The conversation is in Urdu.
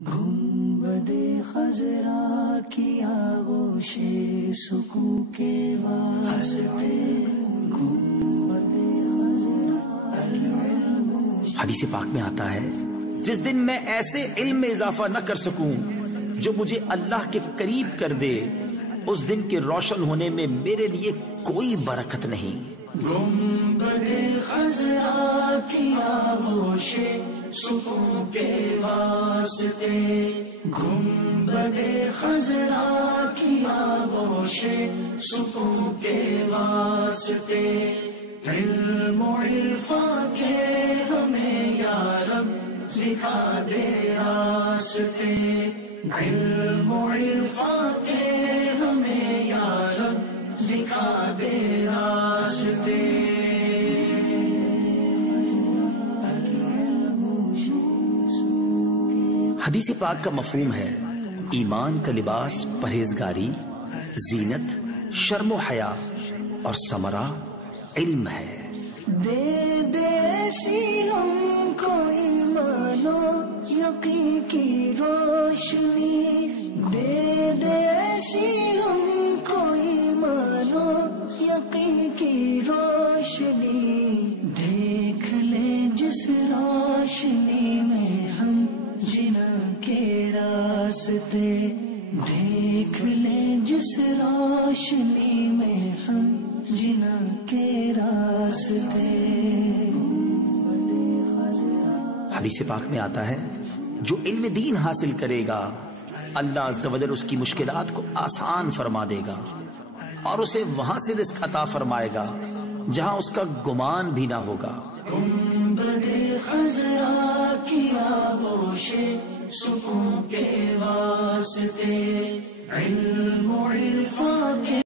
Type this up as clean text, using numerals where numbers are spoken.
گنبد خضرا کی آغوش سکون کے واسطے گنبد خضرا۔ حدیث پاک میں آتا ہے جس دن میں ایسے علم میں اضافہ نہ کر سکوں جو مجھے اللہ کے قریب کر دے، اس دن کے روشن ہونے میں میرے لیے کوئی برکت نہیں۔ گنبد خضرا کی آغوش سکون کے واسطے گنبد خضرا کی آغوش سکون کے واسطے علم و عرفان کے ہمیں یا رب دکھا دے راستے، علم و عرفان کے ہمیں یا رب دکھا دے راستے۔ حدیث پاک کا مفہوم ہے ایمان کا لباس پرہیزگاری، زینت، شرم و حیا اور ثمرہ علم ہے۔ دے دے ایسی ہم کو ایمان و یقین کی روشنی، دے دے ایسی ہم کو ایمان و یقین کی روشنی، دیکھ لے جس روشنی میں ہم جنا کے راستے، دیکھ لے جس روشنی میں ہم جنا کے راستے۔ حدیث پاک میں آتا ہے جو علم دین حاصل کرے گا اللہ عز و جل اس کی مشکلات کو آسان فرما دے گا اور اسے وہاں سے رزق عطا فرمائے گا جہاں اس کا گمان بھی نہ ہوگا۔ گنبد خضرا کی آغوش سکون کے واسطے علم و عرفان کے